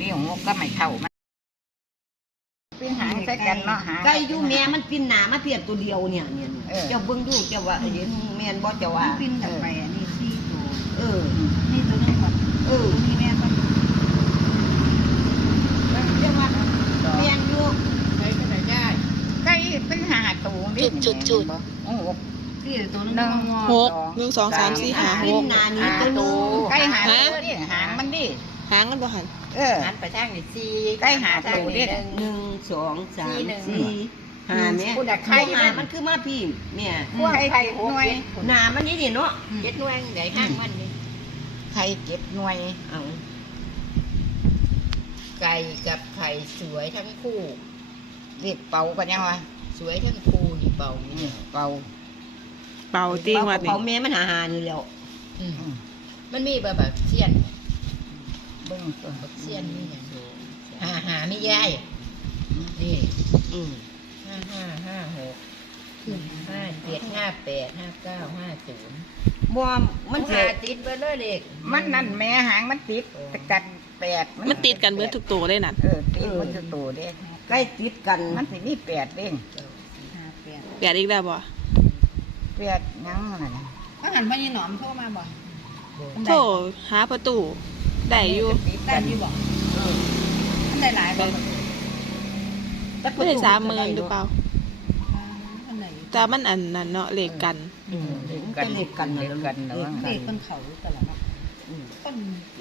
นี่หกก็ไม่เท่ามันเป็นหางใส่กันเนาะหางไก่อยู่แม่มันปินหนามาเพียบตัวเดียวเนี่ยเนี่ยเออเจ้าเบิ่งดูเจ้าว่าเห็นแม่นบ่เจ้าว่าปิ้นกันไปอันนี้สี่ตัวเออนี่ตัวนึงก่อนเออตัวนี้แม่ก็เจ้าว่าแม่นอยู่ใส่ก็ได้ไก่เป็นหาตูงนี่จุดจุดโอ้โหสี่ตัวนึงหนึ่งงอหกหนึ่งสองสามสี่ห้าหปินกหนานี่ตัวหนึงไก่หาตัวนี่หางมันดิ หางกันบ่หันเออหันไปทางนี่สี่ใกล้หาตูดิหนึ่งหนึ่งสองสามสี่หนึ่งสี่ห้าแม่พูดอะไข่บ่หามันคือมาพี่แม่ไข่ไข่หน่วยหนามันนี่ดิเนาะเจ็ดหน่วยไหนห้างมันนี่ไข่เก็บหน่วยเอาไก่กับไข่สวยทั้งคู่เรียกเป่ากันยังวะสวยทั้งคู่นี่เบานี่เป่าเป่าตีงวัดนี่เขาแม่มันหาหานี่แล้วอืมมันมีแบบแบบเสี้ยน เบิ้งตัวแบบเสี้ยนนี่อย่างหาหาไม่ย่ายนี่อืมห้าห้าห้าหกห้าเจ็ดห้าแปดห้าเก้าห้าศูนย์บ่มันหาสิติดไปเลยเด็กมันนั่นแม่หางมันติดแต่กันแปดมันติดกันเบิดทุกตัวได้นั่นเออติดมันจะโตเด้ใกล้ติดกันมันสิมีแปดเด้งห้าแปดแปดอีกแล้วบ่แปดยังนั่นน่ะ ก็หันไปยี่หนอมเข้ามาบ่โถหาประตู ได้อยู่ติดได้กันยี่บ่มันได้หลายบ่ไม่ได้สามหมื่นหรือเปล่าอันไหนแต่มันอันนั้นเนาะเลขกันอืมมันก็เล็กกันนะเล็กกันนะว่าเด็กคนเขาแต่ละเนาะอืมคน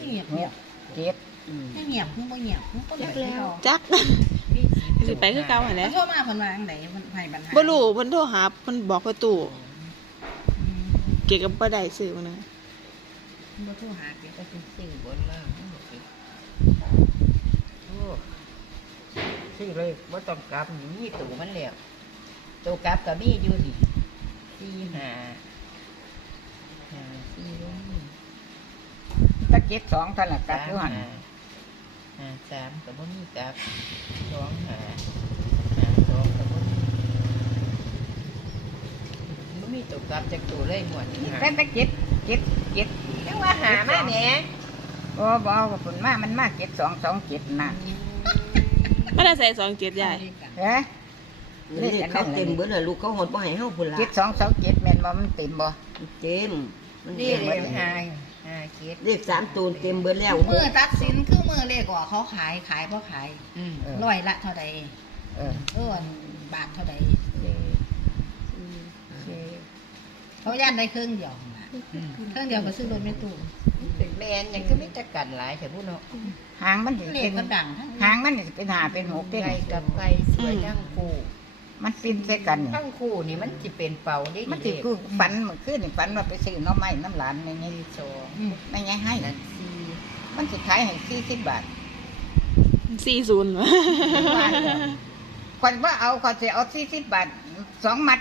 เงียบเงียบเจ็ดอืมเงียบคือบ่เงียบคือบ่ได้แล้วจักสิไปคือเก่าหั่นแหละโทรมาเพิ่นว่าจังไดเพิ่นให้ปัญหาบ่รู้เพิ่นโทรหาเพิ่นบอกประตูเกี่ยวกับบ่ได้ซื้อมันนะ บ่โทรหาเด้ก็คือสี่งบนล่างทั้งหมดสิโอ้สี่งเลยว่าต้องกลับนี่ตู่มันแล้วตัวกลับกับมีอยู่ดิสี่หาหาสี่นี่ตะเจ็ดสองท่านั้นกลับอยู่หันหาสามกับบ่มีกลับสองหาหาสองกับบ่มีบ่มีตัวกลับจากตัวเลยหมดนี่แต่ตะเจ็ดเจ็ดเจ็ดจังว่า หามาแหน่บ่บ่ว่าผลมามันมาเจ็ดสองสองเจ็ดน่ะมันได้ใส่สองเจ็ดใหญ่เฮ้เลขเขาเต็มเบิดน่ะลูกเขาหดบ่ให้เฮาพุ่นล่ะเจ็ดสองสองเจ็ดแม่นบ่มันเต็มบ่เต็มมันนี่เต็มเลยหาหาเจ็ดเลขสามตัวเต็มเบิดแล้วมือตัดสินคือมือเลขว่าเขาขายขายบ่ขายอืมเออร้อยละเท่าใดเออเออบาทเท่าใดสี่เขาย่านได้เครื่องเดียวน่ะอืม เครื่องเดียวก็ซื้อรถไม่ตู้ถึงแม่นยังก็มีแต่กันหลายแต่ผู้เนาะหางมันสิเลเป็ขนก็ดังทั้งหางมันสิเป็นหาเป็นหกเด้งไก่กับไก่สวยทั้งคู่มันปินใส่กันทั้งคู่นี่มันจะเป็นเป่าได้มันสิคือฝันเมื่อคืนนี่ฝันว่าไปซื้อหน่อไม้น้ำหลานในนี้สองไม่ไงให้นั่นสี่มันสิขายให้สี่สิบบาทสี่ศูนย์คนว่าเอาเขาสิเอาสี่สิบบาทสองมัด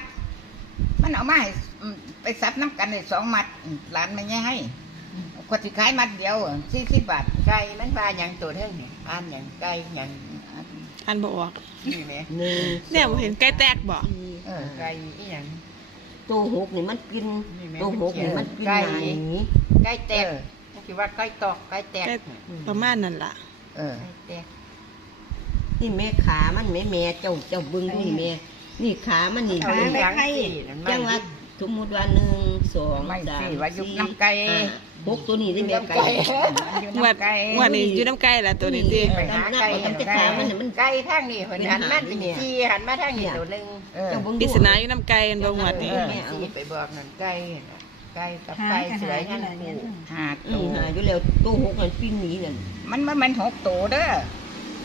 มันเอามาให้อืม ไปซับน้ำกันเลยสองมัดอืมหลานไม่ไงให้คนสิขายมัดเดียวสี่สิบบาทไก่มันว่าหยังตัวเท่านี่อ่านหยังไก่หยังอันบ่ออกนี่แหละหนึ่งเนี่ยบ่เห็นใกล้แตกบ่สี่เออไก่อีหยังตัวหกนี่มันกินนี่แม่ตัวหกนี่มันกินไก่หนาอย่างนี้ไก่แตกคิดว่าไก่ตอกไก่แตกใกล้ประมาณนั้นล่ะ เออไก่แตกนี่แม่ขามันแม่แม่เจ้าเจ้าเบิ่งดูนี่แม่นี่ขามันนี่เอาเบิ่งหยังสี่นั่นมันจังว่า สมมุติว่าหนึ่งสองไม่สามสิว่ายุบน้ำไก่ห้าหกตัวนี้ได้แม่ไก่อยู่งวดน้ำไก่งวดนี้อยู่น้ำไก่ละตัวนี้ติไปหาไก่มันจะขามันน่ะมัน ไก่ทางนี้คนหันมาเป็นสี่หันมาทางนี้ตัวหนึงเออเจ้าเบิ่งปริดู ศนาอยู่น้ำไก่อันบ่งวดนี้เออสี่ไปบอกนั่นไก่น่ะไก่กับไก่สวยทั้งคู่หาอืตัมวหาอยู่แล้วตัวหกมันปีนหนีนั่นมันมันมันหกตัวเด้อ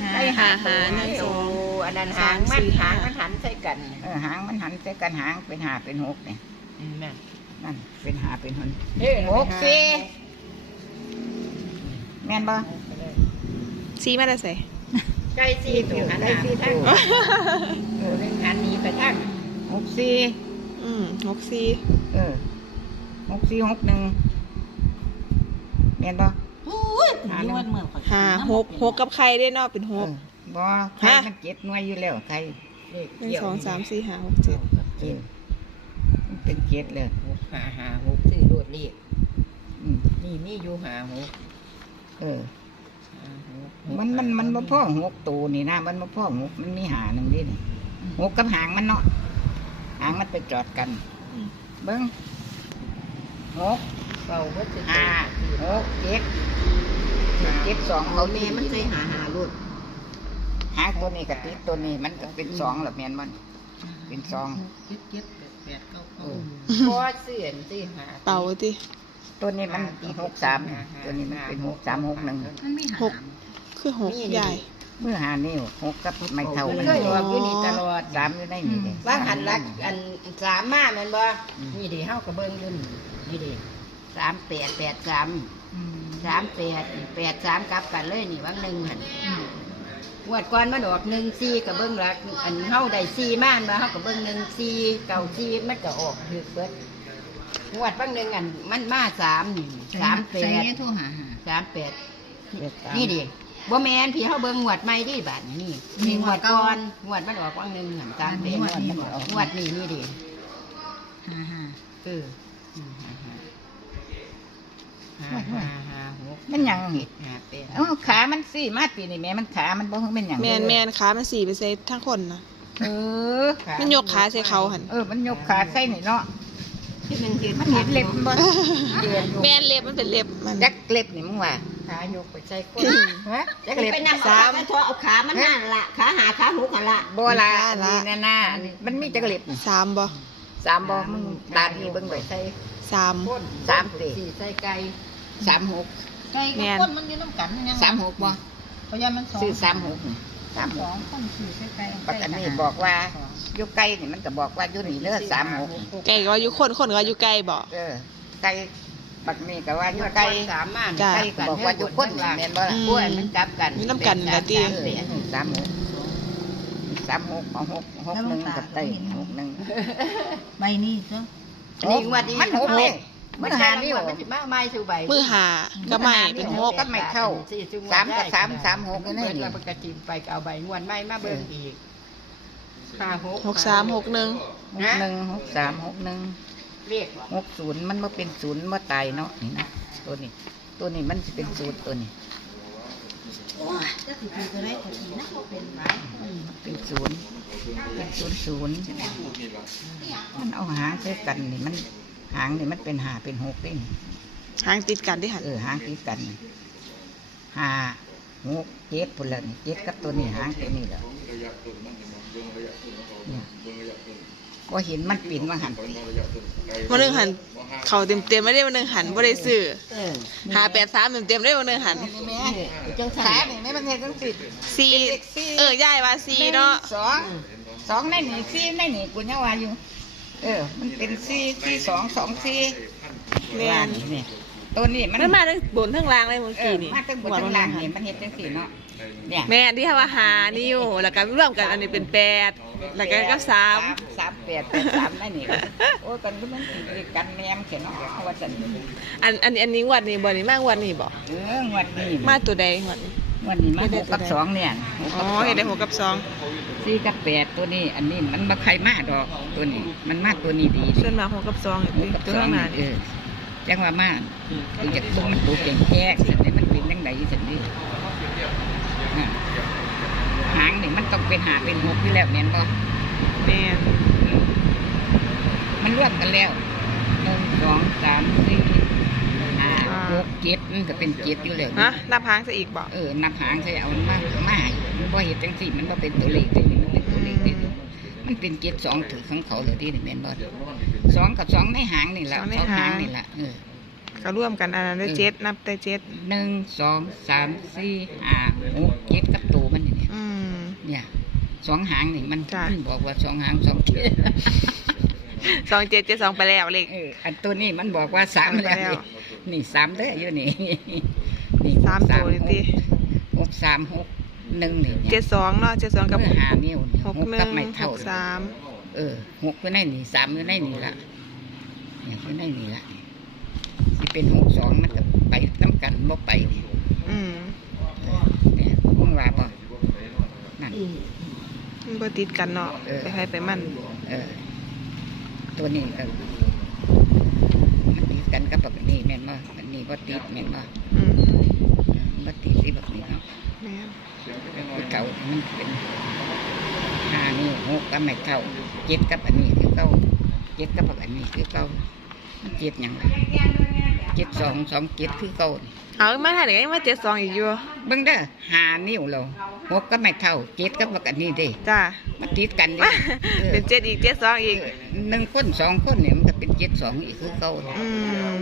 หาไก่หาหาหนึ่งสโอ้องอันนั้นหางมันหางมันหันใส่กัน เออหางมันหันใส่กันหางเป็นหาเป็นหกเนี่ย อืมนั่นนั่นเป็นหาเป็นหนเฮ้ยหกสี่แม่นบ่ซีมาได้ใส่ไก่สี่ตัวหันหาไปทางเออหนึ่งหันหนี้ไปทางหกสี่อืมหกสี่เออหกสี่หกหนึ่งแม่นบ่โอ้ยอยู่วันเมืองข่อยห้าหกหกกับใครได้เนาะเป็นหเอกอบ่ใครฮะมันเจ็ดหน่วยอยู่แล้วใครเลขหนึ่งเกี่ยวสองสามสี่ห้าหกเจ็ด เออมันเป็นเจ็ดเลยหกหาหาหกซื้อรวดเลขอืมนี่มีอยู่หาหกเออ หาหกนี่มันมันมันบ่พ่อหกตัวนี่นะมันบ่พ่อหกมันมีหาหนึ่งดินี่หกกับหางมันเนาะหางมันไปจอดกันเบิ้งหกเป่าก็จะห้าหกเจ็ดเจ็ดสองเอาเขาแม่นี่มันใส่หาหาลุดหางตัวนี้กับติดตัวนี้มันก็เป็นสองหรอแม่นมัน เป็นสอง เจ็ดเจ็ดแปด แปดเก้าเอเก้าอพอเสื่อนสิหาเป่าติตัวนี้มันหกสามตัวนี้มันเป็นหกสามหกหนึ่งมันมีหาหก คือหกใหญ่ เมื่อหานิ้วหกกับไม่เท่ามันมันเคยออกอยู่นี่ตลอดสามอยู่ในนี่เลยว่างหันรักอันสามมาแม่นบ่นี่ดิเฮาก็เบิ่งอยู่นี่นี่ดิสามแปดแปดสามอืมสามแปดแปดสามกลับกันเลยนี่ว่างหนึ่งหัน งวดก่อนมันออกหนึ่งสี่ก็เบิ่งรัก อันเฮาได้สี่มาอันมาเฮาก็เบิ่งหนึ่งสี่เก่าสี่มันก็ออกคือเบิดงวดบางหนึ่งอันมันมาสามนี่สามแปใส่ดเงี้ยโทรหาหาสามแปดเจ็ดสามนี่ดิบ่แมนพี่เฮาเบิ่งงวดใหม่ดิบาดนี่มีมีงงววดดก่อก่อนนงวดมันออกว่างหนึ่งหันสามแปอันนี้ดงวดนี้บ่งวดนี้นี่ดิหาหาเออ ห้าห้าห้าหกมันหยังเจ็ดห้าแปดเอ้าขามันสี่มาตีนี่แม่มันขามันบ่เพิ่งเป็นหยังแมนแมนขามันสี่ไปใส่ทั้งคนนะเออ มันยกขาใส่เขาหันเออ มันยกขาใส่นี่เนาะที่หนึ่งเห็นมันเห็นเล็บมันบ่เดือนแมนเล็บมันเป็นเล็บมัน จักเล็บนี่มึงว่าขายกไปใส่ก้นฮะจัจะกเล็บไปนำเอาขาเอาขามันนั่นละขาหาขาหูกันละบ่ละอันนี่นะนะอันนี้มันมีจักเล็บนี่สามบ่สามบ่มึงตาดีเบิ่งไปใส่ สามก้นสามสิ สี่ใส่ไก่สามหกไก่แม่กับนคนมันอยู่น้ำกันยังสามหกบ่เพราะยามันสองซื้อสามหกนี่สามหสกองคนสี่ใส่ไก่ปัตตานีบอกว่า อยู่ไกลนี่มันก็บอกว่าอยู่นี่เด้อสามหกไก่ก็อยู่คนคนก็อยู่ไกลบ่เออไกลปักนี่ก็ว่าอยู่ไกลสามมาจ้ะ ไกลก็บอกว่าอยู่คนนี่แม่นบ่ล่ะอืม กล้วยมันกลับกันมีน้ำกันนี่ล่ะติสามแปดสามหกสามหกเอาหกหกหนึ่งกับไตหกหนึ่งใบนี้จ้ะอั นนี้งวดนี้มันหกเลยมันหานิ้วมันสิมาไม้สู่ใบมือหาก็ไม่เป็นหกก็ไม่เข้าสามกับสามสามหกเบินี่ดนี่แล้วมันก็จิ้มไปก็เอาใบงวดไม้มาเบิ่งอีกห้าหกหกสามหกหนึ่งหกหนึ่งหกสามหกหนึ่งเรียกหกศูนย์มันมาเป็นศูนย์มาตายเนาะนี่นะตัวนี้ ตัวนี้มันจะเป็นศูนย์ตัวนี้ จะสิคือก็ได้ก็ดีนะบ่เป็นไรเป็นศูนย์เป็นศูนย์ศูนย์มันเอาหางใช้กันนี่มันหางนี่มันเป็นหาเป็นหกนี่หางติดกันที่หันเออหางตีกันนี่หาหกเจ็ดพุ่นละนี่เจ็ดกับตัวนี้หางตัวนี้แหละเนี่ย ก็เห็นมันปิ่นมาหันวันหนึ่งหันเขาเต็มเต็มๆไม่ได้วันหนึ่งหันไม่ได้ซื้อเออหาแปดสามเต็มเต็มๆได้วันหนึ่งหันแม่จังขาสันนี่ไม่มันเห็นตั้งสิบสี่เป็นเลขสี่เออย่ายว่าสี่เนาะสองสองในนี่สี่ในนี่กูยังว่าอยู่ เออ มันเป็นสี่สี่สองสองสี่แม่นนี่ตัวนี้มันมันมาทั้งบนทั้งล่างเลยเมื่อเอกี้อนี่มาตั้งบนตั้งล่างนี่มันเห็นจังสี่เนาะ เนี่ยแม่นที่เขาว่าหานิ้วแล้วก็รวมกันอันนี้เป็นแปดแล้วก็ก็สามสามแปดแปดสามในนี่โอ้ยกันก็มันติดกันแนมเขียนเนาะเอาว่าจันอันอันอันนี้งวัดนี่บ่นี่มากวัดนี่บ่เอองวดนี้มาตัวใดงวัดนี้งวดนี้มาหกกับสองเนี่ยหกอ๋กัอบสเห็อนได้งหกกับสองสี่กับแปดตัวนี้ อันนี้มันมาใครมาดอกตัวนี้ มันมาตัวนี้ดีดิส่วนมากหกกับสองหกกับตัวสอข้างงหน้าเออจังว่ามาคือจะตุ้มมันตัวเก่งแค่สันนี้มันเป็นยังไงสันนี้อ่าหางนี่มันต้อง เป็นหาเป็นหกที่แล้วแม่นบ่แม่นมันรวมกันแล้วหนึ่งสองสามสี่ห้าหกเจ็ดมันก็เป็นเจ็ดอยู่แล้วฮะนับหางซะอีกบ่เออนับหางใช่เอามันมามามันบ่เห็นจังสี่มันบ่เป็นตัวเลขเลยนี่มันเป็นตัวเลขเลยนี่มันเป็นเจ็ดสองถือของเขาเลยที่นี่แม่นบ่สองกับสองในหางนี่แหละสองหางนี่แหละเออก็ร่วมกันอันนั้นได้เจ็ดนับได้เจ็ดหนึ่งสองสามสี่ห้าหกเจ็ดกับตัวมันนี่เนี่ยอืมเนี่ย สองหางนี่มันจ้ะ มันบอกว่าสองหางสองเจ็ดสองเจ็ดเจ็ดสองไปแล้วเลข เอออันตัวนี้มันบอกว่าสามไปแล้วนี่สามเด้ออยู่นี่นี่สามตัวนี่ติหกสามหกหนึ่งนี่เจ็ดสองเนาะเจ็ดสองกับเมื่อหานิ้วนี่หกหกหนึ่กับงไม่หเท่ากสามเออหกอยู่ในนี่สามอยู่ในนี่ละเนี่ยอยู่ในนี่ละที่เป็นหกสองมันก็ไปน้ำกันบ่ไปนี่อืมเออเนี่ยมึงว่าบ่นั่นมัน บ่ติดกันเนาะเออ ไปให้ไปมันเออ ตัวนี้ก็มันติดกันกับแบบนี้แม่นบ่อันนี้บ่ติดแม่นบ่อืมเออมันบ่ติดที่แบบนี้เนาะแม่นคือเก่ามันเป็นห้านิ้วหกก็ไม่เท่าเจ็ดกับอันนี้คือเก่าเจ็ดกับอันนี้คือเก่ามันเจ็ดหยังไงเจ็ดสองสองเจ็ดคือเก่านี่เอามาถ่ายเดี๋ยวมาเจ็ดสองอีกอยู่เบิ่งเด้อห้านิ้วเรา หกก็ไม่เท่าเจ็ดกับอันนี้เด้จ้ามันติดกันเด้เออเป็นเจ็ดอีกเจ็ดสองอีกหนึ่งคนสองคนเนี่ยมันก็เป็นเจ็ดสองอีกคือเก่าอืม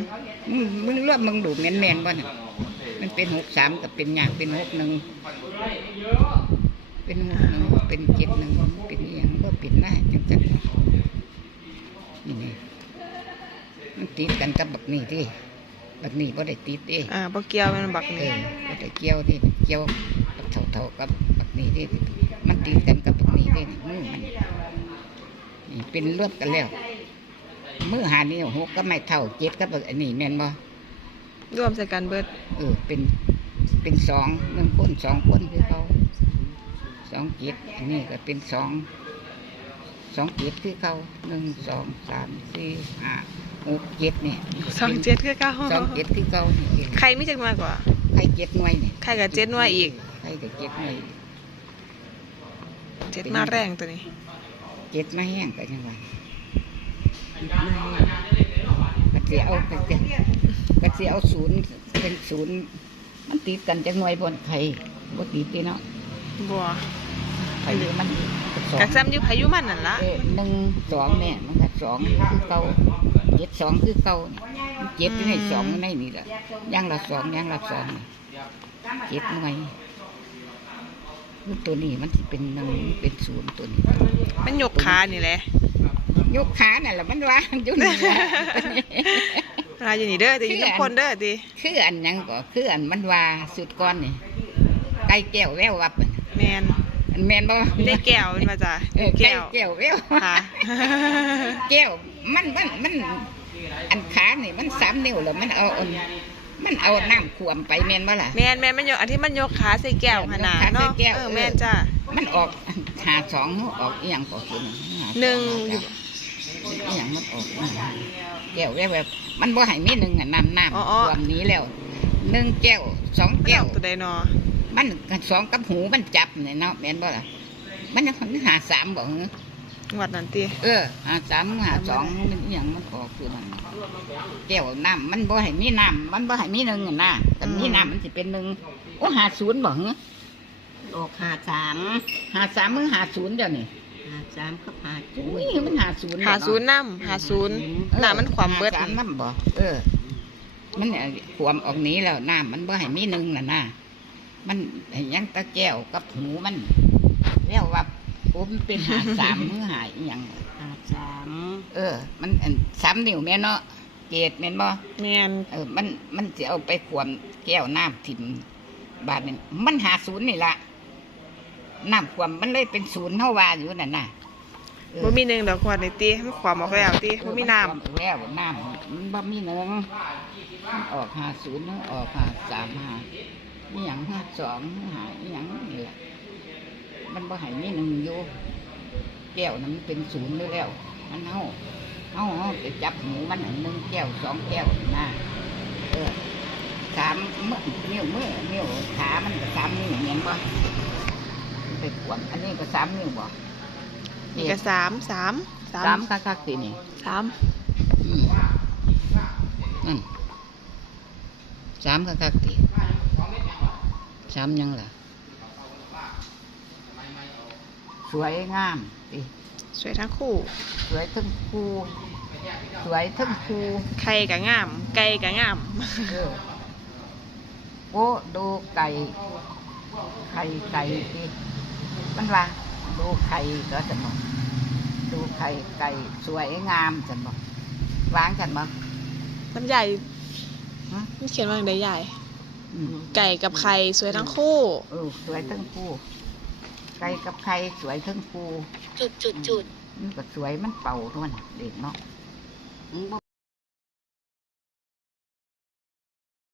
มึงมึงรวมมึงดูแม่นแม่นๆบ่น่ะมันเป็นหกสามกับเป็นอย่างเป็นหกหนึ่งเป็นหกหนึ่งเป็นเจ็ดหนึ่งเป็นอหย่างก็เป็นหน้าจังจังนี่นี่มันติดกันกับบักนี่ที่บักนี่บ่ได้ติดเด้อ่าบ่เกี่ยวแมันบักเอนี่อบ่ได้เกี่ยวที่เกี่ยว เท่าเท่าๆกับบักนี่ที่มันติดกันกับบักนี่ที่มือมันนี่เป็นเลือดกันแล้วมือหานี่หกก็ไม่เท่าเจ็ดกับบักอันนี้แม่นบ่รวมใส่กันเบิดเออเป็นเป็นสองหนึ่งคนสองคนคือเขาสองเจ็ดอันนี้ก็เป็นสองสองเจ็ดคือเขาหนึ่งสองสามสี่ห้าหกเจ็ดเนี่ยสองเจ็ดคือเก้าสองเจ็ดคือเขานี่ใครไม่จักหน่วยกว่า ใครเจ็ดหน่วยเนี่ยใครกับเจ็ดหน่วยอีกใค รกับเจ็ดหน่วยเจ็ดมาแรงตัวนี้เจ็ดมาแห้งไปยังไงก็เสียเอาก็เสียก็เสียเอาศูนย์เป็นศูนย์มันติดกันจังหน่วยบนใครบ่ติดตีเนาะบัวใครมันสองกักซ้ำอยู่พายุมันนั่นละเออหนึ่งสองเนี่ยมันก็สองคือเก่าเจ็ดสองคือเก่าเนี่ยมันเจ็ดอยู่ในสองอยู่ในนี่แหละย่างละสองย่างละสองเจ็ดหน่วย คือตัวนี้มันสิเป็นหนึ่งเป็นศูนย์ตัวนี้มันยกขานี่แหละยกขาเนี่ยแหละมันวางอยู่นี่แหละลายอยู่นี่เด้อตีอยู่น้ำคนเด้อตีคืออันหยังก็คืออันมันว่าสุดก้อนนี่ไก่แก้วแวววับอะแมนอันแมนบ่ได้แก้วมันมาจ้ะเออไก่แก้วแก้วแววค่ะ แก้วมันมันมันอันขานี่มันสามนิ้วแล้วมันเอาอัน มันเอาน้ำขวมไปแม่นบ่ล่ะ แมนแมนมันยกอันที่มันยกขาใส่แก้วขนาดยกขาใส่เนาะแก้วเออเออแมนจ้ะมันออกหาสองออกอีหยังก็คือหนึ่งอยู่อีหยังมันออกแก้วแววแบบมันบ่ให้มีหนึ่งอะน้ำน้ำอ๋ออ๋อขวมหนี้แล้วหนึ่งแก้วสองมันแก้อวอกตัวใดเนาะมันก็สองกับหูมันจับเนี่ยเนาะแม่นบ่ล่ะมันยังมันหาสามบ่เหรอ งวดนั้นตีเออหาสามหาสองมันอหย่างมันออกคือมันแก้วน้ำมันบ่ให้มีน้ำมันบ่ให้มีหนึ่งอะนะแต่มีน้ำมันสิเป็นหนึ่งโอ้หาศูนย์บ่เหรอออกหาสามหาสามมือหาศูนย์เดี๋ยวนี้หาสามกับหาจุอุ้ยมันหาศูนย์หาศูนย์น้ำหาศูนย์หน้ามันความเบิดหาสามน้ำบ่เออ มันเนี่ยความออกหนี้แล้วน้ำมันบ่ให้มีหนึ่งน่ะนะมันให้หยังตะแก้วกับหูมันแล้วว่าโอ้มันเป็นหาสามมือหาอีหยังหาสามเออ มันอันสามนิ้วแม่นเนาะเกตแม่นบ่แมนเออมันมันจะเอาไปขวมแก้วน้ำถิ่มบาทนี่มันหาศูนย์นี่ละน้ำขวมมันเลยเป็นศูนย์เท่าว่าอยู่นั่นน่ะเออบ่มีหนึ่งดอกขวดในตีมันความออกแล้วตีบ่มีน้ขวออกแล้วน้ำมันบ่มีหนึ่งมันออกหาศูนย์ออกหาสามหาอีหยังหาสองหาอีหยังนี่แหละ มันบ่ให้มีหนึ่งอยู่แก้วนั้นมันเป็นศูนย์อยู่แล้ว มันเฮาเฮาเฮาไปจับหมูมันอันหนึ่งแก้วสองแก้วนะเออสามมือนิ้วมือนิ้วขามันก็สามนิ้วเห็นบ่มันไปขวมอันนี้ก็สามนิ้วบ่ำนี่ก็สามสามสาสามมคักๆสินี่สามอืมนั่นสามคักๆสิสามยังล่ะ ส วยงามสิสวยทั้งคู่ สวยทั้งครูสวยทั้งครูไข่กับงาม ไก่กับงามเออโอ้ดูไก่ไข่ไก่สิมันว่าดูไข่ก็จะบอกดูไข่ไก่สวยงามจะบอกวางกันบอกน้ำใหญ่ฮะมันเขียนว่าอย่างไรใหญ่อืมไก่กับไข่สวยทั้งคู่ เออ สวยทั้งคู่ ไก่กับไข่สวยทั้งคู่จุดจุดจุด มันก็สวยมันเป่าด้วยนะเด็กเนาะมึงบ่